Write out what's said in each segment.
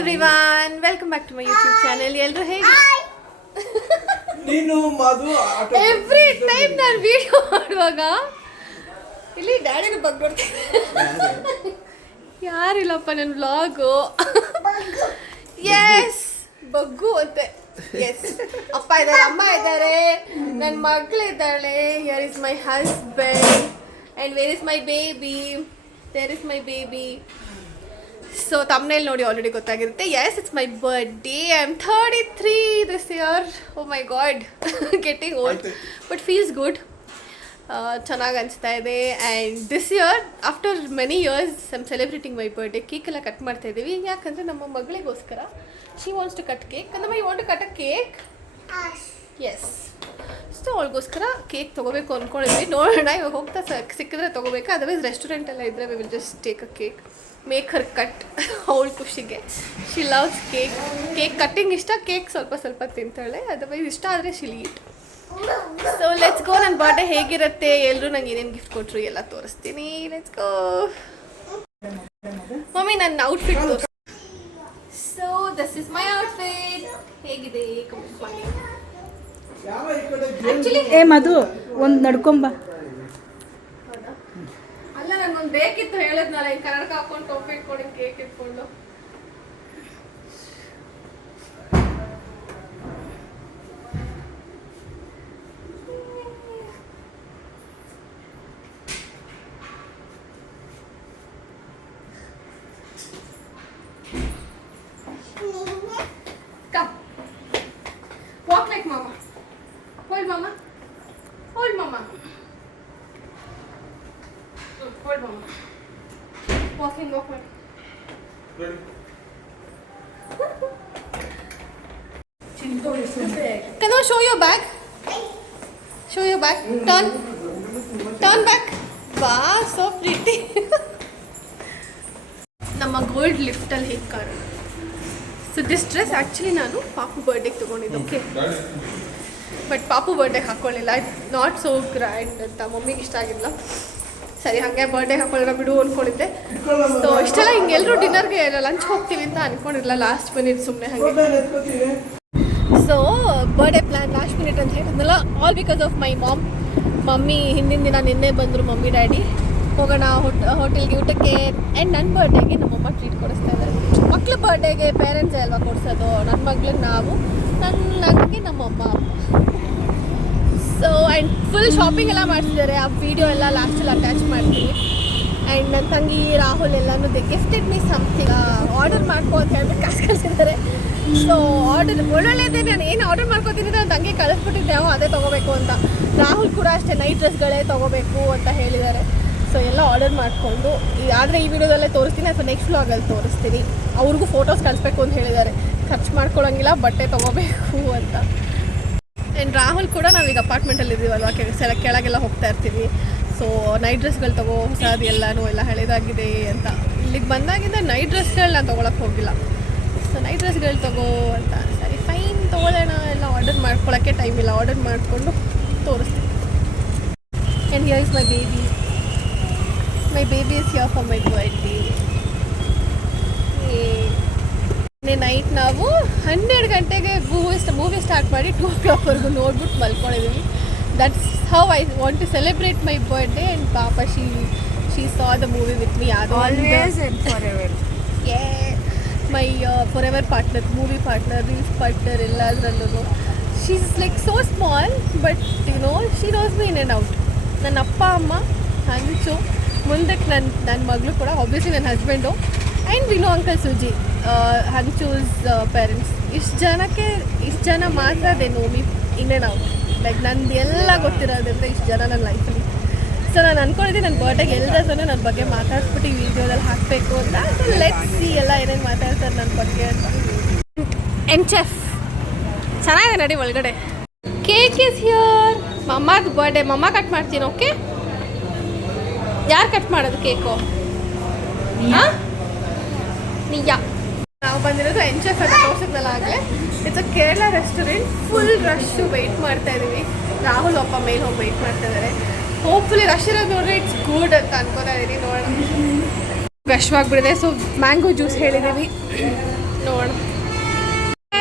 Everyone, welcome back to my YouTube channel. ಎಲ್ಲರೂ ಹೇಗೆ? ನೀನು ಮಧು ಎವ್ರಿ ಟೈಮ್ ನಾನು ವಿಡಿಯೋ ಮಾಡುವಾಗ ಇಲ್ಲಿ ಡ್ಯಾಡಿನ ಬಗ್ಗೆ ಯಾರಿಲ್ಲಪ್ಪ ನನ್ನ ವ್ಲಾಗು. ಎಸ್ ಬಗ್ಗು ಅಂತೆ. ಎಸ್ ಅಪ್ಪ ಇದ್ದಾರೆ, ಅಮ್ಮ ಇದ್ದಾರೆ, ನನ್ನ ಮಗಳಿದ್ದಾಳೆ. Here is my husband and where is my baby. There is my baby. So thumbnail ನೋಡಿ ಆಲ್ರೆಡಿ ಗೊತ್ತಾಗಿರುತ್ತೆ. Yes it's my birthday. I am 33 this year. Oh my God, getting old but feels good. ಚೆನ್ನಾಗಿ ಅನಿಸ್ತಾ ಇದೆ. And this year after many years I am celebrating my birthday. ಕೇಕೆಲ್ಲ cut ಮಾಡ್ತಾ ಇದ್ದೀವಿ, ಯಾಕಂದರೆ ನಮ್ಮ ಮಗಳಿಗೋಸ್ಕರ. She wants to cut cake. ನಮ್ಮ you want to cut a cake? Yes. So ಅವಳಿಗೋಸ್ಕರ ಕೇಕ್ ತೊಗೋಬೇಕು ಅಂದ್ಕೊಂಡಿದ್ವಿ. ನೋಡೋಣ ಇವಾಗ ಹೋಗ್ತಾ ಸಿಕ್ಕಿದ್ರೆ ತೊಗೋಬೇಕಾ, ಅದರ್ವೈಸ್ ರೆಸ್ಟೋರೆಂಟೆಲ್ಲ ಇದ್ದರೆ we will just take a cake, make her cut. ಅವಳ ಖುಷಿಗೆ. She loves cake. Cake cutting ಇಷ್ಟ, ಕೇಕ್ ಸ್ವಲ್ಪ ಸ್ವಲ್ಪ ತಿಂತಾಳೆ. ಅದರ್ವೈಸ್ ಇಷ್ಟ ಆದರೆ she'll eat. So let's go. ನನ್ನ ಬರ್ಡೇ ಹೇಗಿರುತ್ತೆ, ಎಲ್ಲರೂ ನಂಗೆ ಏನೇನು ಗಿಫ್ಟ್ ಕೊಟ್ಟರು ಎಲ್ಲ ತೋರಿಸ್ತೀನಿ. Let's go. ಮಮ್ಮಿ ನನ್ನ ಔಟ್ಫಿಟ್ ತೋರಿಸ್. So this is my outfit. ಹೇಗಿದೆ ಕಮೆಂಟ್ ಮಾಡಿ. ಆ್ಯಕ್ಚುಲಿ ಮಧು ಒಂದು ನಡ್ಕೊಂಬ. ಅಲ್ಲ ನನಗೊಂದು ಬೇಕಿತ್ತು, ಹೇಳಿದ್ನಲ್ಲ ಈ ಕನ್ನಡಕ ಹಾಕೊಂಡು ಟೋಪಿ ಇಟ್ಕೊಂಡು ಕೇಕ್ ಇಟ್ಕೊಂಡು. Come. Walk like mama. Hold mama. Hold mama. Hold mama. Walking, walk. Can I show your bag? Show your bag. Turn back. Wow, so pretty. ನಮ್ಮ ಗೋಲ್ಡ್ ಲಿಫ್ಟಲ್ಲಿ ಹೇಗೆ ಕಾರಣ. ಸೊ ದಿಸ್ ಡ್ರೆಸ್ ಆ್ಯಕ್ಚುಲಿ ನಾನು ಪಾಪು ಬರ್ಡೇಗೆ ತೊಗೊಂಡಿದ್ದೆ. Okay, but ಪಾಪು ಬರ್ಡೇಗೆ ಹಾಕ್ಕೊಳ್ಳಿಲ್ಲ. Not so grand ಅಂತ ಮಮ್ಮಿಗೆ ಇಷ್ಟ ಆಗಿಲ್ಲ. ಸರಿ ಹಾಗೆ ಬರ್ಡೇ ಹಾಕೊಳ್ಳೋಣ ಬಿಡು ಅಂದ್ಕೊಂಡಿದ್ದೆ. ಸೊ ಇಷ್ಟೆಲ್ಲ ಹಿಂಗೆ ಎಲ್ಲರೂ ಡಿನ್ನರ್ಗೆ ಲಂಚ್ ಹೋಗ್ತೀವಿ ಅಂತ ಅಂದ್ಕೊಂಡಿರಲಿಲ್ಲ. ಲಾಸ್ಟ್ ಮಿನಿಟ್ ಸುಮ್ಮನೆ ಹಾಗೆ. So birthday plan last minute ಅಂತ ಹೇಳಿದ್ನಲ್ಲ, all because of my mom. Mummy ಹಿಂದಿನ ದಿನ ನಿನ್ನೆ ಬಂದರು ಮಮ್ಮಿ ಡ್ಯಾಡಿ. ಹೋಗೋಣ ಹೋಟೆಲ್ಗೆ ಊಟಕ್ಕೆ. ಆ್ಯಂಡ್ ನನ್ನ ಬರ್ಡೇಗೆ ನಮ್ಮಮ್ಮ ಟ್ರೀಟ್ ಕೊಡಿಸ್ತಾ ಇದ್ದಾರೆ. ಮಕ್ಳ ಬರ್ಡೇಗೆ ಪೇರೆಂಟ್ಸ್ ಅಲ್ವಾ ಕೊಡಿಸೋದು, ನನ್ನ ಮಗ್ಳಿಗೆ ನಾವು, ನನಗೆ ನಮ್ಮಮ್ಮ ಅಮ್ಮ. ಸೊ ಆ್ಯಂಡ್ ಫುಲ್ ಶಾಪಿಂಗ್ ಎಲ್ಲ ಮಾಡಿಸಿದ್ದಾರೆ. ಆ ವಿಡಿಯೋ ಎಲ್ಲ ಲಾಸ್ಟಲ್ಲಿ ಅಟ್ಯಾಚ್ ಮಾಡ್ತೀನಿ. ಆ್ಯಂಡ್ ನನ್ನ ತಂಗಿ ರಾಹುಲ್ ಎಲ್ಲನೂ ಗಿಫ್ಟೆಡ್ ಮೀ ಸಮಥಿಂಗ್. ಆರ್ಡರ್ ಮಾಡ್ಕೊ ಅಂತ ಹೇಳ್ಬಿಟ್ಟು ಕಾಸು ಕಳಿಸಿದ್ದಾರೆ. ಸೊ ಆರ್ಡರ್ ಒಳ್ಳೊಳ್ಳೆದೇ. ನಾನು ಏನು ಆರ್ಡರ್ ಮಾಡ್ಕೊತೀನಿ ನನ್ನ ತಂಗಿ ಕಳಿಸ್ಬಿಟ್ಟಿದ್ದೆ, ಅದೇ ತೊಗೋಬೇಕು ಅಂತ. ರಾಹುಲ್ ಕೂಡ ಅಷ್ಟೇ ನೈಟ್ ಡ್ರೆಸ್ಗಳೇ ತೊಗೋಬೇಕು ಅಂತ ಹೇಳಿದ್ದಾರೆ. ಸೊ ಎಲ್ಲ ಆರ್ಡರ್ ಮಾಡಿಕೊಂಡು ಆದರೆ ಈ ವಿಡಿಯೋದಲ್ಲೇ ತೋರಿಸ್ತೀನಿ ಅಥವಾ ನೆಕ್ಸ್ಟ್ ವ್ಲಾಗಲ್ಲಿ ತೋರಿಸ್ತೀನಿ. ಅವ್ರಿಗೂ ಫೋಟೋಸ್ ಕಳಿಸ್ಬೇಕು ಅಂತ ಹೇಳಿದ್ದಾರೆ. ಖರ್ಚು ಮಾಡ್ಕೊಳ್ಳೋಂಗಿಲ್ಲ, ಬಟ್ಟೆ ತೊಗೋಬೇಕು ಅಂತ. ಆ್ಯಂಡ್ ರಾಹುಲ್ ಕೂಡ ನಾವೀಗ ಅಪಾರ್ಟ್ಮೆಂಟಲ್ಲಿ ಇದ್ದೀವಲ್ವ, ಕೆಳಗೆಲ್ಲ ಹೋಗ್ತಾ ಇರ್ತೀವಿ. ಸೊ ನೈಟ್ ಡ್ರೆಸ್ಗಳು ತಗೋ ಹೊಸದು ಎಲ್ಲನೂ ಎಲ್ಲ ಹಳೇದಾಗಿದೆ ಅಂತ. ಇಲ್ಲಿಗೆ ಬಂದಾಗಿಂದ ನೈಟ್ ಡ್ರೆಸ್ಗಳು ನಾನು ತೊಗೊಳಕ್ಕೆ ಹೋಗಿಲ್ಲ. ಸೊ ನೈಟ್ ಡ್ರೆಸ್ಗಳು ತಗೋ ಅಂತ. ಸರಿ ಫೈನ್ ತೊಗೊಳ್ಳೋಣ. ಎಲ್ಲ ಆರ್ಡರ್ ಮಾಡ್ಕೊಳ್ಳೋಕ್ಕೆ ಟೈಮ್ ಇಲ್ಲ. ಆರ್ಡರ್ ಮಾಡಿಕೊಂಡು ತೋರಿಸ್ತೀನಿ. And here is my baby. My baby is here for my birthday. Night ನಾವು 12 ಗಂಟೆಗೆ ಮೂವಿ ಸ್ಟಾರ್ಟ್ ಮಾಡಿ 2 o'clockವರೆಗೂ ನೋಡ್ಬಿಟ್ಟು ಮಲ್ಕೊಂಡಿದ್ದೀವಿ. That's how I want to celebrate my birthday. And ಪಾಪ she saw the movie with me. Always and forever. My forever partner, movie partner, reels partner ಎಲ್ಲದರಲ್ಲೂ. She is like so small but she knows me in and out. ನನ್ನ ಅಪ್ಪ ಅಮ್ಮ, ಹಂಚು, ಮುಂದಕ್ಕೆ ನನ್ನ ಮಗಳು ಕೂಡ, obviously ನನ್ನ husband, and Vino uncle Suji, Hanchu's parents. ಇಷ್ಟು ಜನ ಮಾತ್ರ they know me in and out. Like ನಂದು ಎಲ್ಲ ಗೊತ್ತಿರೋದ್ರಿಂದ ಇಷ್ಟು ಜನ ನನ್ನ ಲೈಫಲ್ಲಿ. ಸೊ ನಾನು ಅಂದ್ಕೊಂಡಿದ್ದೀನಿ ನನ್ನ ಬರ್ಡೇಗೆ ಎಲ್ಲರೂ ನನ್ನ ಬಗ್ಗೆ ಮಾತಾಡ್ಸ್ಬಿಟ್ಟು ಈ ವಿಡಿಯೋದಲ್ಲಿ ಹಾಕಬೇಕು ಅಂತ. ಸೊ ಲೆಟ್ಸ್ ಸಿ ಎಲ್ಲ ಏನೇನು ಮಾತಾಡ್ತಾರೆ ನನ್ನ ಬಗ್ಗೆ ಅಂತ. ಎನ್ ಚೆಫ್ ಚೆನ್ನಾಗಿದೆ ನಡಿ ಒಳಗಡೆ. Cake is here. ಮಮ್ಮದು ಬರ್ಡೇ, ಮಮ್ಮ ಕಟ್ ಮಾಡ್ತೀನಿ. ಓಕೆ, ಯಾರು ಕಟ್ ಮಾಡೋದು ಕೇಕು? ನೀಯಾ. ನಾವು ಬಂದಿರೋದು ಎನ್ ಚೆಫ್ ಅಂತ ತೋರಿಸಿದ್ನಲ್ಲ ಆಗಲೇ. It's a Kerala restaurant. Full rush. Wait ಮಾಡ್ತಾ ಇದ್ದೀವಿ. ರಾಹುಲ್ ಅಪ್ಪ ಮೇಲೆ ಹೋಗಿ ವೆಯ್ಟ್ ಮಾಡ್ತಾ ಇದ್ದಾರೆ. ಹೋಪ್ಫುಲಿ ರಶ್ ಇರೋದು ನೋಡ್ರೆ ಇಟ್ಸ್ ಗುಡ್ ಅಂತ ಅನ್ಕೋತಾ ಇದ್ದೀನಿ. ನೋಡೋಣ. ರಶ್ವಾಗಿಬಿಡಿದೆ. ಸೊ ಮ್ಯಾಂಗೋ ಜ್ಯೂಸ್ ಹೇಳಿದ್ದೀವಿ. ನೋಡ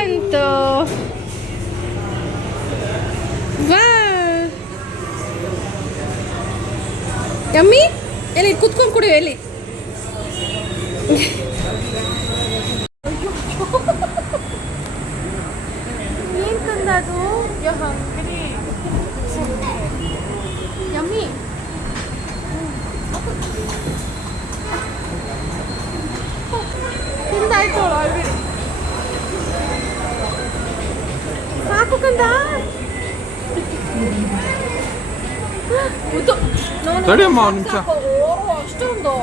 ಅಂತ ಯಮ್ಮಿ ಎಲ್ಲಿ ಕುತ್ಕೊಂಡು ಕುಡಿ ಎಲ್ಲಿ ಏನ್ ತಂದದು ಯಮ್ಮಿ ತಿಂದಾಯ್ತು ಆಲ್ರೆಡಿ ಸಾಕು ಕಂದ ತಡಿಯಮ್ಮ ಒಂದು ನಿಮಿಷ. ಅಷ್ಟೊಂದು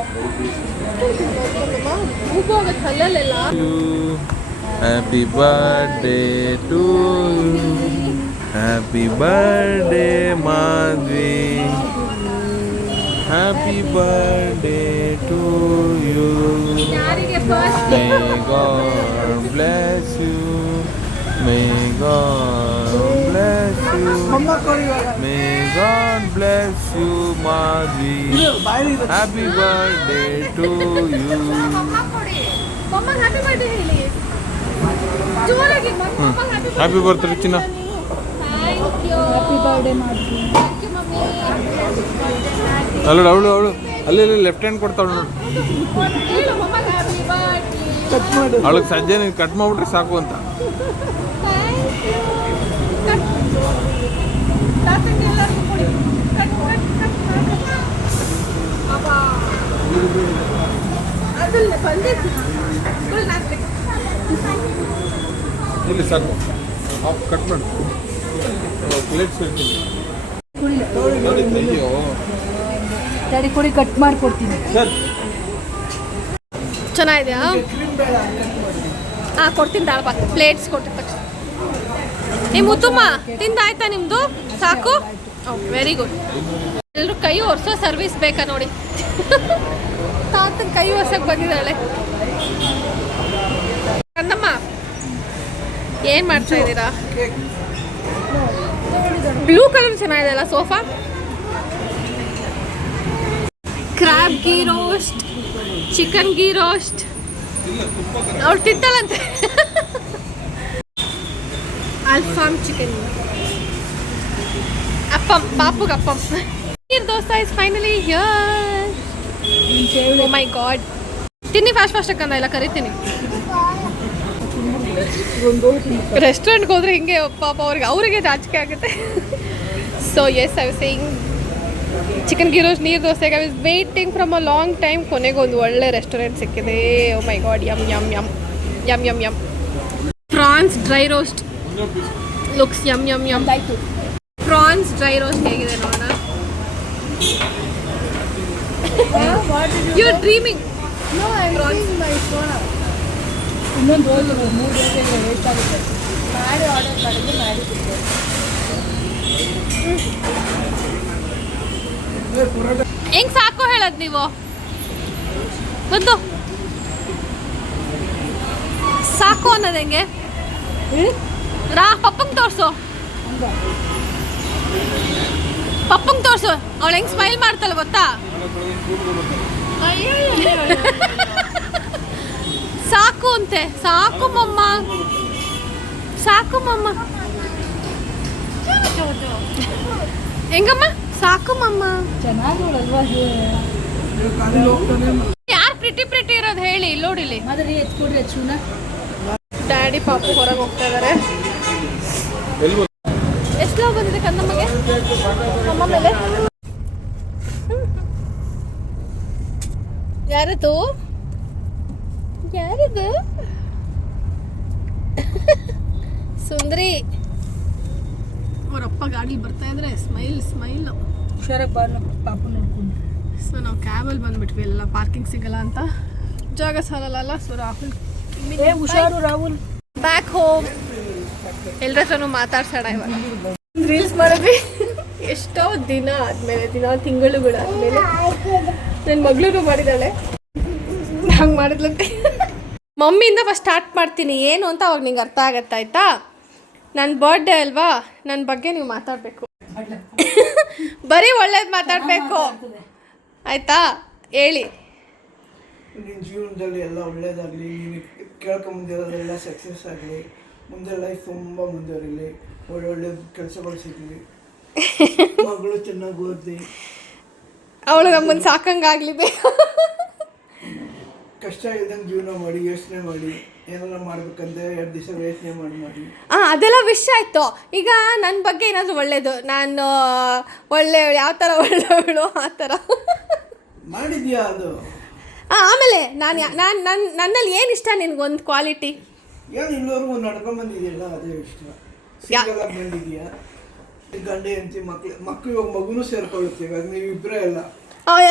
ಹೋಗುತ್ತೆ ಹಲ್ಲಲ್ಲೆಲ್ಲ happy birthday to happy birthday Madhavi happy birthday to you ಯಾರಿಗೆ first may God bless you may God bless you may God bless you Madhavi happy birthday to you ಮಮ್ಮಂಗೆ ಹ್ಯಾಪಿ ಬರ್ಡೇ ಹೇಳಿ ಜೋರಾಗಿ ಹ್ಯಾಪಿ ಬರ್ತ್ಡೇ ಚಿನ್ನ. ಥ್ಯಾಂಕ್ ಯು ಹ್ಯಾಪಿ ಬರ್ಡೇ ಮಾಡಿ thank you mummy ಅಲ್ಲ ಅವಳು ಅಲ್ಲಿ left hand ಕೊಡ್ತಾಳು ನೋಡು. ಹೇಳು ಮಮ್ಮಂಗೆ ಹ್ಯಾಪಿ ಬರ್ಡೇ ಕಟ್ ಮಾಡು. ಅವಳಿಗೆ ಸಜ್ಜೆ ನೀನು ಕಟ್ ಮಾಡ್ಬಿಟ್ರೆ ಸಾಕು ಅಂತ. ಥ್ಯಾಂಕ್ ಯು ಕಟ್ ತಾತಂಗೆ ಎಲ್ಲರಿಗೂ ಕೊಡಿ ಕಟ್ ಅಪ್ಪ ಅದಲ್ಲ ಬಂದಿದ್ದು ಇಲ್ಲಿ ಸಾಕು ಹಾಫ್ ಕಟ್ ಮಾಡು ಪ್ಲೇಟ್ಸ್ ಇರ್ತೀನಿ. ಅಯ್ಯೋ ತಡಿ ಕೊಡಿ ಕಟ್ ಮಾಡ್ಕೊಡ್ತೀನಿ. ಸರ್ ಚೆನ್ನಾಗಿದೆಯಾ ಹಾಂ ಕೊಡ್ತೀನಿ ದಾಳ ಬಾತ್ ಪ್ಲೇಟ್ಸ್ ಕೊಟ್ಟಿದ ತಕ್ಷಣ ಈ ಮುತ್ತುಮ್ಮ ತಿಂದಾಯ್ತಾ ನಿಮ್ಮದು ಸಾಕು ವೆರಿ ಗುಡ್. ಎಲ್ಲರೂ ಕೈ ಒರೆಸೋ ಸರ್ವಿಸ್ ಬೇಕಾ ನೋಡಿ ತಾತನ ಕೈ ಒರ್ಸಕ್ಕೆ ಬಂದಿದ್ದಾಳೆ. ಕಂದಮ್ಮ ಏನು ಮಾಡ್ತಾ ಇದ್ದೀರಾ? ಬ್ಲೂ ಕಲರ್ ಚೆನ್ನಾಗಿದೆ ಅಲ್ಲ sofa. Crab ghee roast chicken ghee roast ಅವ್ಳು ತಿಂತಾಳಂತೆ. ಅಲ್ಫಾಮ್ ಚಿಕನ್ ಅಪ್ಪಂ ಪಾಪುಗೆ appam. Neer dosa is finally here. Oh my god ತಿನ್ನಿ ಫಾಸ್ಟ್ ಕಂದ ಇಲ್ಲ ಕರಿತೀನಿ. ರೆಸ್ಟೋರೆಂಟ್ಗೆ ಹೋದ್ರೆ ಹಿಂಗೆ ಪಾಪ ಅವರಿಗೆ ನಾಚಿಕೆ ಆಗುತ್ತೆ. So yes I was saying chicken ghee roast ನೀರು ದೋಸೆಗೆ I was waiting from a long time. ಕೊನೆಗೆ ಒಂದು ಒಳ್ಳೆ ರೆಸ್ಟೋರೆಂಟ್ ಸಿಕ್ಕಿದೆ. Oh my God yum yum yum yum yum yum. Prawns dry roast looks yum yum yum. ಆಯಿತು prawns dry roast ಹೇಗಿದೆ ನೋಡೋಣ. You are dreaming. ಇನ್ನೊಂದು ರೋಲ್ 3 ದೋಸೆ ವೇಸ್ಟ್ ಆಗುತ್ತೆ. ಮಾಡಿ ಆರ್ಡರ್ ಮಾಡಿದ್ರೆ ಮಾಡಿ ಹೆಂಗ್ ಸಾಕು ಹೇಳೋದು ನೀವು ಬಂದು ಸಾಕು ಅನ್ನೋದು ಹೆಂಗೆ ಪಪ್ಪಂಗೆ ತೋರ್ಸು ಪಪ್ಪಂಗೆ ತೋರ್ಸು ಅವಳು ಹೆಂಗ್ ಸ್ಮೈಲ್ ಮಾಡ್ತಾಳೆ ಗೊತ್ತಾ. ಸಾಕು ಅಂತೆ ಸಾಕು ಮಮ್ಮ ಸಾಕು ಮಮ್ಮ ಹೆಂಗಮ್ಮ ಸಾಕು ಮಮ್ಮ. ಚೆನ್ನಾಗಲ್ವಾ? ಯಾರು ಪ್ರಿಟಿ ಇರೋದು ಹೇಳಿ ಇಲ್ಲಿ ನೋಡಿಲಿ. ಮಾದರಿ ಎತ್ಕೊಡ್ರಿ ಅಚ್ಚುನ. ಡ್ಯಾಡಿ ಪಾಪು ಹೊರಗೆ ಹೋಗ್ತಾ ಇದಾರೆ. ಎಷ್ಟು ಲವ್ ಬಂದಿದೆ ಕಂದಮ್ಮಗೆ ಅಮ್ಮ ಮೇಲೆ. ಯಾರದು ಯಾರದು ಸುಂದರಿ. ಅವರಪ್ಪ ಗಾಡಿ ಬರ್ತಾ ಇದ್ರೆ ಸ್ಮೈಲ್ ಸ್ಮೈಲ್. ಹುಷಾರಾಗಿ ಬಾರ್ನ ಪಾಪ ನೋಡ್ಕೊಂಡು. ಸೊ ನಾವು ಕ್ಯಾಬಲ್ಲಿ ಬಂದ್ಬಿಟ್ವಿ. ಎಲ್ಲ ಪಾರ್ಕಿಂಗ್ ಸಿಗಲ್ಲ ಅಂತ ಜಾಗ ಸಾಲಲ್ಲ. ಸೊ ರಾಹುಲ್ ಹುಷಾರು ರಾಹುಲ್. Back home. ಎಲ್ಲರ ಹತ್ರನೂ ಮಾತಾಡ್ಸೋಣ. ಇವಾಗ ರೀಲ್ಸ್ ಮಾಡಿದ್ವಿ ಎಷ್ಟೋ ದಿನ ಆದಮೇಲೆ ತಿಂಗಳುಗಳಾದ್ಮೇಲೆ. ನನ್ನ ಮಗಳೂ ಮಾಡಿದ್ದಾಳೆ ಹಂಗೆ ಮಾಡಿದ್ಲಂತೆ. ಮಮ್ಮಿಯಿಂದ ಫಸ್ಟ್ ಸ್ಟಾರ್ಟ್ ಮಾಡ್ತೀನಿ ಏನು ಅಂತ ಅವಾಗ ನಿಂಗೆ ಅರ್ಥ ಆಗತ್ತೆ ಆಯಿತಾ. ನನ್ನ ಬರ್ಡೇ ಅಲ್ವಾ, ನನ್ನ ಬಗ್ಗೆ ನೀವು ಮಾತಾಡಬೇಕು. ಬರೀ ಒಳ್ಳೇದು ಮಾತಾಡಬೇಕು ಆಯಿತಾ. ಹೇಳಿ ನಿನ್ನ ಜೀವನದಲ್ಲಿ ಎಲ್ಲ ಒಳ್ಳೇದಾಗಲಿ, ನೀನು ಕೇಳ್ಕೊಂಬಂದಿರೋದೆಲ್ಲ ಸಕ್ಸಸ್ ಆಗಲಿ, ಮುಂದೆ ಲೈಫ್ ತುಂಬ ಮುಂದುವರಿಲಿ, ಒಳ್ಳೊಳ್ಳೆ ಕೆಲಸಗಳು ಸಿಗಲಿ, ಮಗಳು ಚೆನ್ನಾಗಿ ಓದಿ, ಅವಳು ನಮ್ಮನ್ನು ಸಾಕಂಗಾಗ್ಲಿ ಬೇಕು. ಕಷ್ಟ ಇಲ್ದಂಗೆ ಜೀವನ ಮಾಡಿ, ಯೋಚನೆ ಮಾಡಿ, ಏನಾರ ಮಾಡ್ಬೇಕಂದ್ರೆ 2 ದಿವಸ ಯೋಚನೆ ಮಾಡಿ. ಅದೆಲ್ಲ ವಿಷಯ ಆಯಿತು. ಈಗ ನನ್ನ ಬಗ್ಗೆ ಏನಾದರೂ ಒಳ್ಳೇದು, ನಾನು ಒಳ್ಳೆ ಯಾವ ಥರ ಒಳ್ಳೆಯವಳು ಆ ಥರ ಮಾಡಿದ್ಯಾ ಅದು? ಆಮೇಲೆ ನನ್ನಲ್ಲಿ ಏನು ಇಷ್ಟ ನಿನಗೊಂದು ಕ್ವಾಲಿಟಿ? ಏನು ಇಲ್ಲವರೆಗೂ ನಡ್ಕೊಂಬಂದಿದೆಯಲ್ಲ ಅದೇ ಇಷ್ಟ. ಸಿಂಗಲ್ ಆಗಿ ಬಂದಿದೆಯಾ, ಗಂಡ ಹೆಂಡತಿ ಮಕ್ಕಳು ಇವಾಗ ಮಗುನೂ ಸೇರ್ಕೊಳ್ಳುತ್ತೆ. ಇವಾಗ ನೀವು ಇಬ್ಬರೇ ಅಲ್ಲ,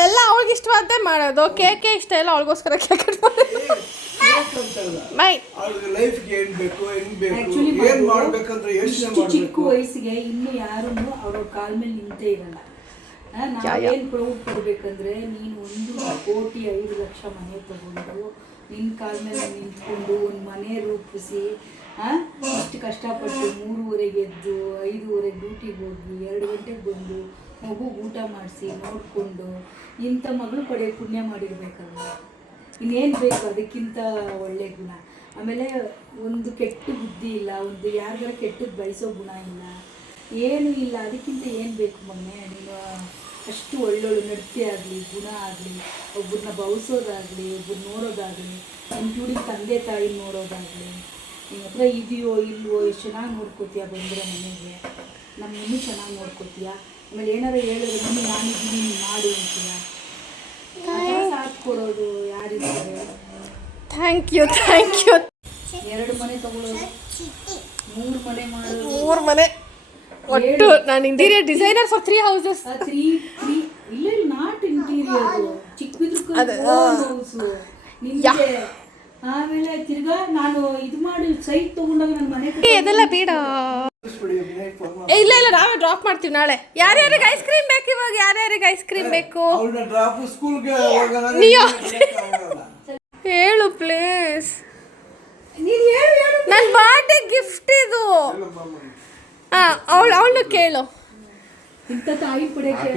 ಎಲ್ಲ ಅವಳಿಗೆ ಇಷ್ಟವಾದ್ದೇ ಮಾಡೋದು. ಕೇಕೆ ಇಷ್ಟ ಇಲ್ಲ, ಅವಳಿಗೋಸ್ಕರ ಕೇಕ್ ಕಟ್ ಮಾಡೋದು. ಬೈ ಅವ್ರಿಗೆ ಲೈಫ್ಗೆ ಏನು ಬೇಕು, ಹೆಂಗ್ ಬೇಕು, ಏನು ಮಾಡ್ಬೇಕಂದ್ರೆ ಯೋಚನೆ ಚಿಕ್ಕ ಮಾಡಬೇಕು. ವಯಸ್ಸಿಗೆ ಇನ್ನು ಯಾರೂ ಅವ್ರ ಕಾಲ ಮೇಲೆ ನಿಂತೇ ಇರಲ್ಲ. ನಾವೇನು ಪ್ರೂವ್ ಕೊಡ್ಬೇಕಂದ್ರೆ ನೀನು 1,05,00,000 ಮನೆ ತಗೊಂಡು ನಿನ್ನ ಕಾಲ ಮೇಲೆ ನಿಂತ್ಕೊಂಡು ಒಂದು ಮನೆ ರೂಪಿಸಿ ಇಷ್ಟು ಕಷ್ಟಪಟ್ಟು 3:30 ಎದ್ದು 5:30 ಡ್ಯೂಟಿಗೆ ಹೋಗಿ 2 ಗಂಟೆಗೆ ಬಂದು ಮಗು ಊಟ ಮಾಡಿಸಿ ನೋಡಿಕೊಂಡು ಇಂಥ ಮಗಳು ಪಡೆಯೋ ಪುಣ್ಯ ಮಾಡಿರ್ಬೇಕಲ್ವ. ಇನ್ನೇನು ಬೇಕು ಅದಕ್ಕಿಂತ ಒಳ್ಳೆ ಗುಣ. ಆಮೇಲೆ ಒಂದು ಕೆಟ್ಟ ಬುದ್ಧಿ ಇಲ್ಲ, ಒಂದು ಯಾರಿಗಾರ ಕೆಟ್ಟದ್ದು ಬಯಸೋ ಗುಣ ಇಲ್ಲ, ಏನೂ ಇಲ್ಲ. ಅದಕ್ಕಿಂತ ಏನು ಬೇಕು ಮಗನೇ? ನೀನು ಅಷ್ಟು ಒಳ್ಳೊಳ್ಳೆ ನಡತೆ ಆಗಲಿ, ಗುಣ ಆಗಲಿ, ಒಬ್ಬರನ್ನ ಬಯಸೋದಾಗಲಿ, ಒಬ್ಬರು ನೋಡೋದಾಗಲಿ, ಇನ್ಕ್ಲೂಡಿಂಗ್ ತಂದೆ ತಾಯಿ ನೋಡೋದಾಗಲಿ, ನಿಮ್ಮ ಹತ್ರ ಇದೆಯೋ ಇಲ್ವೋ, ಎಷ್ಟು ಚೆನ್ನಾಗಿ ನೋಡ್ಕೋತೀಯ ಬಂದರೆ ಮನೆಗೆ, ನಮ್ಮನ್ನು ಚೆನ್ನಾಗಿ ನೋಡ್ಕೋತೀಯ. ಆಮೇಲೆ ಏನಾರು ಹೇಳಿದ್ರೆ ಮಮ್ಮಿ ನಾನಿದ್ದೀನಿ ನೀನು ಮಾಡು ಅಂತೀಯ. ಸಾಥ್ ಕೊಡೋದು ಯಾರಿದ್ದಾರೆ? Thank you. 2 ಮನೆ ತಗೊಳ್ಳೋದು, 3 ಮನೆ ಮಾಡೋದು, 3 ಮನೆ ಒಟ್ಟು. ನಾನು ಇಂಟೀರಿಯರ್ ಡಿಸೈನರ್ ಫಾರ್ 3 houses. 3 ಇಲ್ಲ ನಾಟ್ ಇಂಟೀರಿಯರ್, ಚಿಕ್ಕಬಿದ್ರು ಹೌಸು ನಿಮಗೆ. ಆಮೇಲೆ ತಿರ್ಗಾ ನಾನು ಇದು ಮಾಡಿ ಸೈಟ್ ತಗೊಂಡಾಗ ನನ್ನ ಮನೆ ಅದೆಲ್ಲ ಬೇಡ. ಇಲ್ಲ ನಾವೇ ಡ್ರಾಪ್ ಮಾಡ್ತೀವಿ ನಾಳೆ. ಯಾರ್ಯಾರಿಗೆ ಐಸ್ ಕ್ರೀಮ್ ಬೇಕು? ಇವಾಗ ಯಾರ್ಯಾರಿಗೆ ಐಸ್ ಕ್ರೀಮ್ ಬೇಕು? ನೀವು ಹೇಳು ಪ್ಲೀಸ್. ನನ್ನ ಬರ್ಡೇ ಗಿಫ್ಟ್ ಇದು. ಅವಳು ಕೇಳು. ಇಂಥ ತಾಯಿ ಪಡೆಯಕ್ಕೆ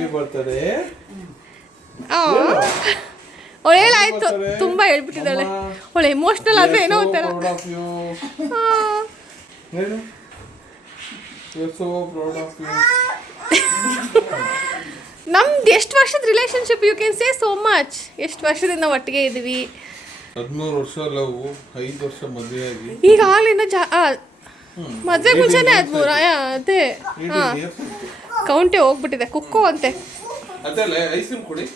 ಅವಳು ಹೇಳಾಯ್ತು, ತುಂಬ ಹೇಳ್ಬಿಟ್ಟಿದ್ದಾಳೆ. ಅವಳು ಎಮೋಷ್ನಲ್ ಆದ್ರೆ ಏನೋ ಒಂಥರ. ನಮ್ದು ಎಷ್ಟು ವರ್ಷದ relationship? You can say so much. ಎಷ್ಟು ವರ್ಷದಿಂದ ಒಟ್ಟಿಗೆ ಇದ್ದೀವಿ? 13 ವರ್ಷ ಲವ್, 5 ವರ್ಷ ಮದುವೆ ಆಗಿ ಈಗ ಹಾಲಿನ ಮದುವೆ ಮುಂಚೆನೇ 13. ಅದೇ ಕೌಂಟೇ ಹೋಗ್ಬಿಟ್ಟಿದೆ. ಕುಕ್ಕೋ ಅಂತೆ. ಐಸ್ ಕ್ರೀಮ್ ಕೊಡಿ.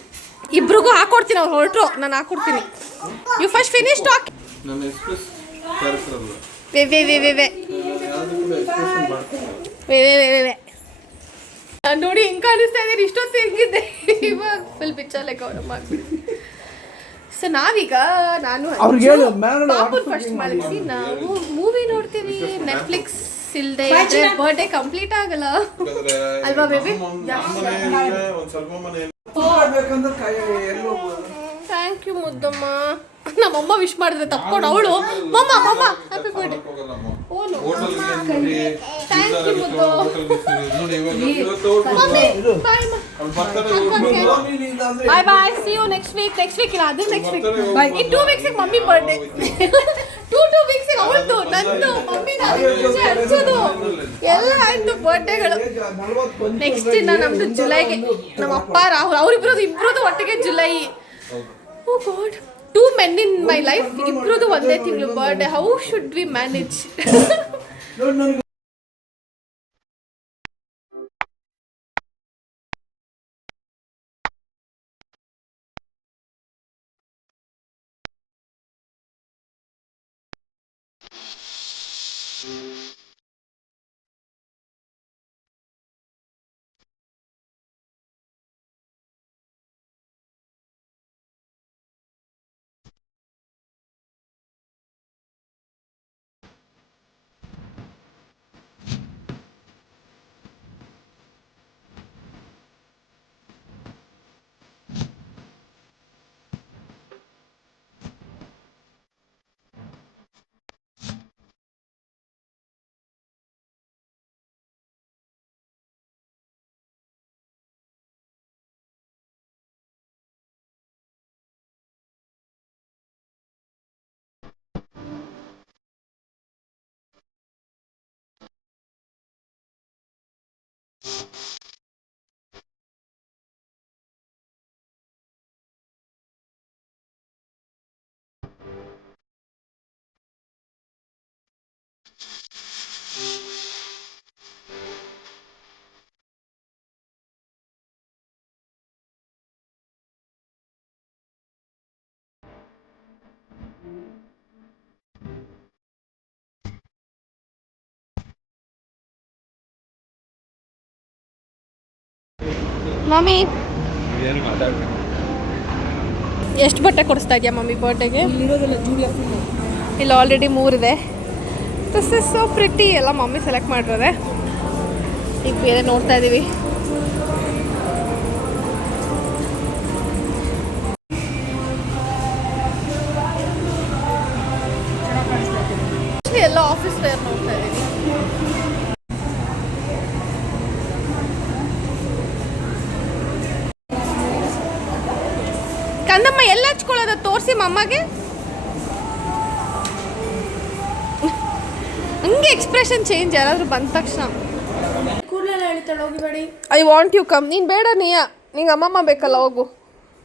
ಇಬ್ರಿಗೂ ಹಾಕೊಡ್ತೀನಿ. ಅವ್ರು ಹೊರಟ್ರು, ನಾನು ಹಾಕೊಡ್ತೀನಿ. You first finish talk. ನನ್ನ ಎಕ್ಸ್ಪ್ರೆಸ್ ಕ್ಯಾರೆಕ್ಟರ್ ಅಲ್ಲ. ನೋಡಿ ಹಿಂಗೆ ಕಾಣಿಸ್ತಾ ಇದ್ದೀನಿ. ಇಷ್ಟೊತ್ತು ಹೆಂಗಿದೆ ಇವಾಗ ಫುಲ್ ಪಿಚ್ಚರ್ ಗೌರವ ಮಾಡ್ಬಿಟ್ಟು. ಸೊ ನಾವೀಗ ನಾನು ಪಾಪುನ್ ಫಸ್ಟ್ ಮಲಗಿಸಿ ನಾವು ಮೂವಿ ನೋಡ್ತೀವಿ. ನೆಟ್ಫ್ಲಿಕ್ಸ್ ಇಲ್ಲದೆ ಇದ್ರೆ ಬರ್ಡೇ ಕಂಪ್ಲೀಟ್ ಆಗಲ್ಲ ಅಲ್ವಾ ಬೇಬಿ? Thank you Muddamma. ನಮ್ಮಮ್ಮ ವಿಶ್ ಮಾಡಿದ್ರೆ ತಕ್ಕೊಂಡು ಅವಳು ಮಮ್ಮ ಹ್ಯಾಪಿ ಬರ್ಡೇ. ಥ್ಯಾಂಕ್ ಯು ಮುದ್ದು. Bye bye. See you next week. Next week ಇಲ್ಲ, ಅದೇ ನೆಕ್ಸ್ಟ್ ವೀಕ್. ಈ 2 weeks ಮಮ್ಮಿ ಬರ್ಡೇ. 2 weeks ಅವಳದು ನಂದು ಮಮ್ಮಿ ಹಚ್ಚೋದು ಎಲ್ಲ ಆಯ್ತು ಬರ್ಡೇಗಳು. ನೆಕ್ಸ್ಟ್ ಇನ್ನ ನಮ್ದು ಜುಲೈಗೆ. ನಮ್ಮ ಅಪ್ಪ ರಾಹುಲ್ ಇಬ್ರದ್ದು ಒಟ್ಟಿಗೆ July. Oh god, 2 men in my life. ಇಬ್ರದ್ದು ಒಂದೇ ತಿಂಗಳು birthday. How should we manage? Mummy ಏನು ಮಾತಾಡ್ತೀನಿ. ಎಷ್ಟು ಬಟ್ಟೆ ಕೊಡಿಸ್ತಾ ಇದೆಯಾ ಮಮ್ಮಿ ಬರ್ಡೇಗೆ? ಇಲ್ಲಿರೋದೆಲ್ಲ ಜೂಡಿಯೋ ಫುಲ್. ಇಲ್ಲಿ ಆಲ್ರೆಡಿ 3 ಇದೆ. This is so pretty. ಎಲ್ಲ ಮಮ್ಮಿ ಸೆಲೆಕ್ಟ್ ಮಾಡಿರೋದೆ. ಈಗ ಬೇರೆ ನೋಡ್ತಾ ಇದ್ದೀವಿ. ಎಲ್ಲ ಆಫೀಸ್ ವೇರ್ ನೋಡ್ತಾ ಇದ್ದೀವಿ. ಕಂದಮ್ಮ ಎಲ್ಲ ಹಚ್ಕೊಳ್ಳೋದ ತೋರಿಸಿ ಮಮ್ಮಗೆ. ಹಂಗೆ ಎಕ್ಸ್ಪ್ರೆಷನ್ ಚೇಂಜ್ ಯಾರಾದ್ರೂ ಬಂದ ತಕ್ಷಣ. ಕೂದಲೆಲ್ಲ ಎಳಿತಾಳೆ, ಹೋಗಿಬೇಡಿ. I want you come. ನೀನು ಬೇಡ ನಿಂಗೆ ಅಮ್ಮಮ್ಮ ಬೇಕಲ್ಲ, ಹೋಗು.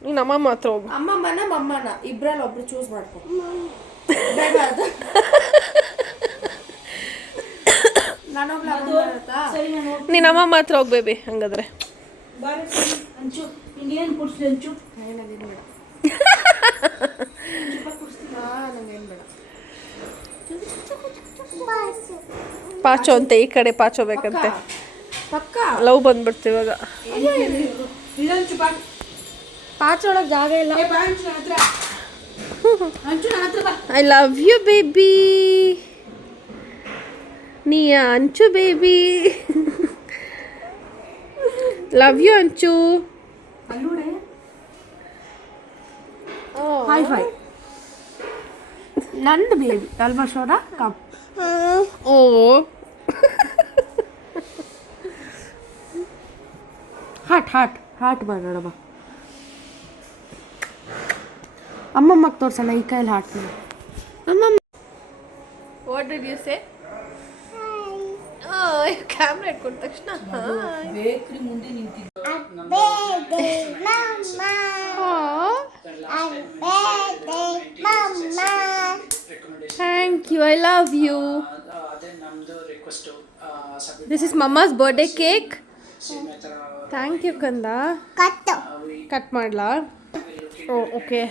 ನೀನು ಅಮ್ಮಮ್ಮ ಹತ್ರ ಹೋಗು. ಅಮ್ಮಮ್ಮನ ಮಮ್ಮನ ಇಬ್ರಲ್ಲಿ ಒಬ್ರು ಚೂಸ್ ಮಾಡ್ಕೊ. ಬೇಡ ಅದು. ನಾನೊಬ್ಳು ಅಮ್ಮಮ್ಮ ಇರುತ್ತಾ? ಸರಿ ನಾನು ನೀನು ಅಮ್ಮಮ್ಮ ಹತ್ರ ಹೋಗಿ ಬೇಬಿ. ಹಂಗಾದ್ರೆ ಬಾರೆ ಹಂಚು ಇನ್ನೇನು ಕುಡಿಸ್ಲಿ ಹಂಚು. ನಂಗೇನು ಬೇಡ. ನಂಗೇನು ಬೇಡ. ಪಾಚೋ ಅಂತ ಈ ಕಡೆ ಪಾಚೋ ಬೇಕಂತೆ. ಪಕ್ಕ ಲವ್ ಬಂದ್ಬಿಡ್ತು ಇವಾಗ. ಇದಂಚು ಬಾ. ಪಾಚೊಳಗೆ ಜಾಗ ಇಲ್ಲ. ಏ ಬಾ ಹಂಚು ನನ್ನ ಹತ್ರ. ಹಂಚು ನನ್ನ ಹತ್ರ ಬಾ. I love you baby. Niya Anchu baby. Love you Anchu. ಅಲ್ಲೂಡೆ ಹೈ ಫೈ. ನಂದು ಬೇಬಿ ಅಲ್ವಾ ಶೋರ ಕಪ್. ಓ ಹಾಟ್ ಮಾಡೋಣ ಬಾ. ಅಮ್ಮಮ್ಮಗೆ ತೋರ್ಸೋಣ ಈ ಕೈಯಲ್ಲಿ ಹಾಟ್ ಮಾಡಿ. What did you say? Camera ಇಟ್ಕೊಂಡ ತಕ್ಷಣ ಬೇಕ್ರಿ ಮುಂದೆ ನಿಂತಿದ್ದೆ. Thank you. I love you. This is mama's birthday cake. Thank you ಕಂದ. ಕಟ್ ಮಾಡಲಾ? Oh okay.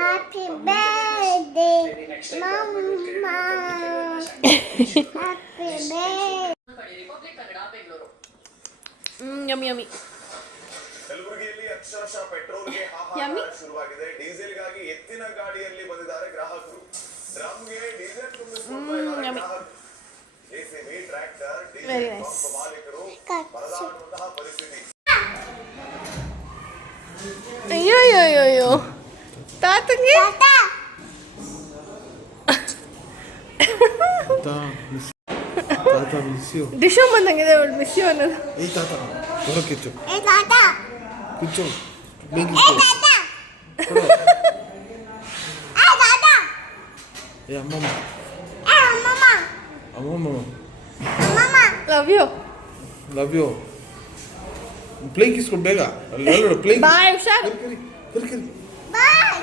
Happy birthday, Mama. Happy birthday. Yummy yummy ಕಲಬುರಗಿಯಲ್ಲಿ ಅಕ್ಷರಶಃ ಪೆಟ್ರೋಲ್ಗೆ ಹಾಹಾಕಾರ ಶುರುವಾಗಿದೆ. ಡೀಸೆಲ್ಗಾಗಿ ಎತ್ತಿನ ಗಾಡಿಯಲ್ಲಿ ಬಂದಿದ್ದಾರೆ ಗ್ರಾಹಕರು. ಡ್ರಮ್ಗೆ ಡೀಸೆಲ್ ತುಂಬಿಸಿಕೊಂಡು ಗ್ರಾಹಕರು. ಜೆಸಿಬಿ, ಟ್ರ್ಯಾಕ್ಟರ್, ಡೀಸೆಲ್ ಪಂಪ್ ಮಾಲೀಕರು ಪರದಾಡುವಂತಹ ಪರಿಸ್ಥಿತಿ. ಅಯ್ಯೋ ತಾತಂಗೆ ಡಿಶು ಬಂದಂಗಿದೆ. ಮಿಸ್ ಯು ಅನ್ನೋದು. ಏ ತಾತ ಹೊರ ಕಿಚ್ಚು Hey, Tata. ಕಿಚ್ಚು ಬೇಗ Hey, Tata. Hey, Tata. ಏ ಅಮ್ಮಮ್ಮ Hey, Mama. ಅಮ್ಮಮ್ಮ Mama. Love you. Love you. ಪ್ಲೇಗ್ ಇಸ್ಕೊಂಡು ಬೇಗ. ಅಲ್ಲಿ ಹೇಳು ಪ್ಲೇಗ್. ಬಾಯ್ ಹುಷಾರ್. ಕರಿ Bye.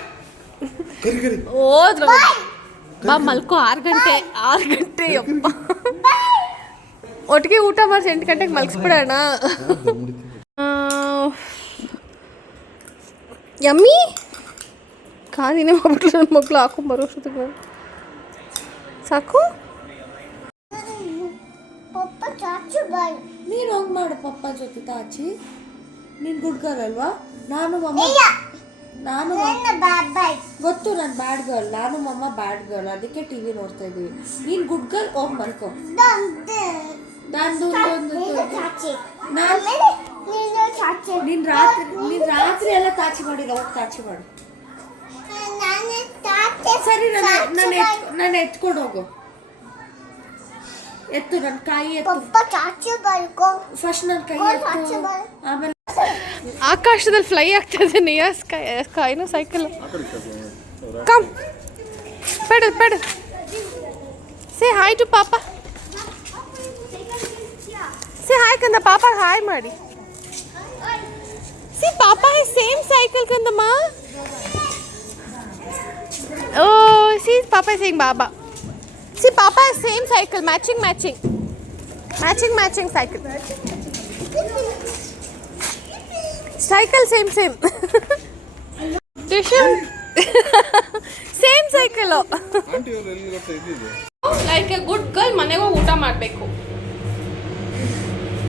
ಕರಿ ಹೋದ್ರು. ಬಾ ಮಲ್ಕೋ. 6 ಗಂಟೆ ಯಪ್ಪ. ಒಟ್ಟಿಗೆ ಊಟ ಮಾಡಿಸಿ 8 ಗಂಟೆಗೆ ಮಲ್ಗಿಸ್ಬಿಡೋಣ. ಯಮ್ಮಿ ಕಾದಿನೇ ಮಾಡ್ಬಿಟ್ಲು ನನ್ನ ಮಗಳು. ಹಾಕೊಂಬರೋ ಅಷ್ಟೊತ್ತಿಗೆ ಸಾಕು. Papa, chachu, bye. ನೀನು ಹೋಗಿ ಮಾಡು ಪಪ್ಪ ಜೊತೆ ತಾಚಿ. ನೀನು ಗುಡ್ ಗರ್ಲ್ ಅಲ್ವಾ? ನಾನು ಮಮ್ಮ ನಾನು Bye. ಗೊತ್ತು ನಾನು ಬ್ಯಾಡ್ ಗರ್ಲ್. ನಾನು ಮಮ್ಮ ಬ್ಯಾಡ್ ಗರ್ಲ್. ಅದಕ್ಕೆ ಟಿವಿ ನೋಡ್ತಾ ಇದೀವಿ. ನೀನು ಗುಡ್ ಗರ್ಲ್ ಹೋಗಿ ಮಲ್ಕೋ. ನಂದು ನೀನು ರಾತ್ರಿ ಎಲ್ಲ ತಾಚಿ ಮಾಡಿಲ್ಲ. ಹೋಗಿ ತಾಚಿ ಮಾಡು. ಸರಿ ನಾನು ಎತ್ಕೊಂಡು ಹೋಗು. ಎತ್ತು ನನ್ನ ಕೈ ಎತ್ತು. ಫಸ್ಟ್ ನನ್ನ ಕೈ ಎತ್ತು. ಆಮೇಲೆ ಆಕಾಶದಲ್ಲಿ ಫ್ಲೈ ಆಗ್ತದೆ. ನಿಯಾಸ್ ಕಾಯಿನೋ cycle. Come pedal. Say hi to ಪಾಪ. ಸೇ ಹಾಯ್ ಕಂದ. ಪಾಪ ಹಾಯ್ ಮಾಡಿ. ಸಿ ಪಾಪ ಹೈ ಸೇಮ್ ಸೈಕಲ್ ಕಂದಮ್ಮ. ಓ ಸಿ ಪಾಪ is saying baba. See papa has same cycle. Matching cycle. Cycle same. Dishu. Same cycle. Aunty ಅವರು ಎಲ್ಲಿ ಗೊತ್ತಾ ಇದ್ದಿದ್ದು? Like a good girl ಮನೆಗೆ ಹೋಗಿ ಊಟ ಮಾಡಬೇಕು.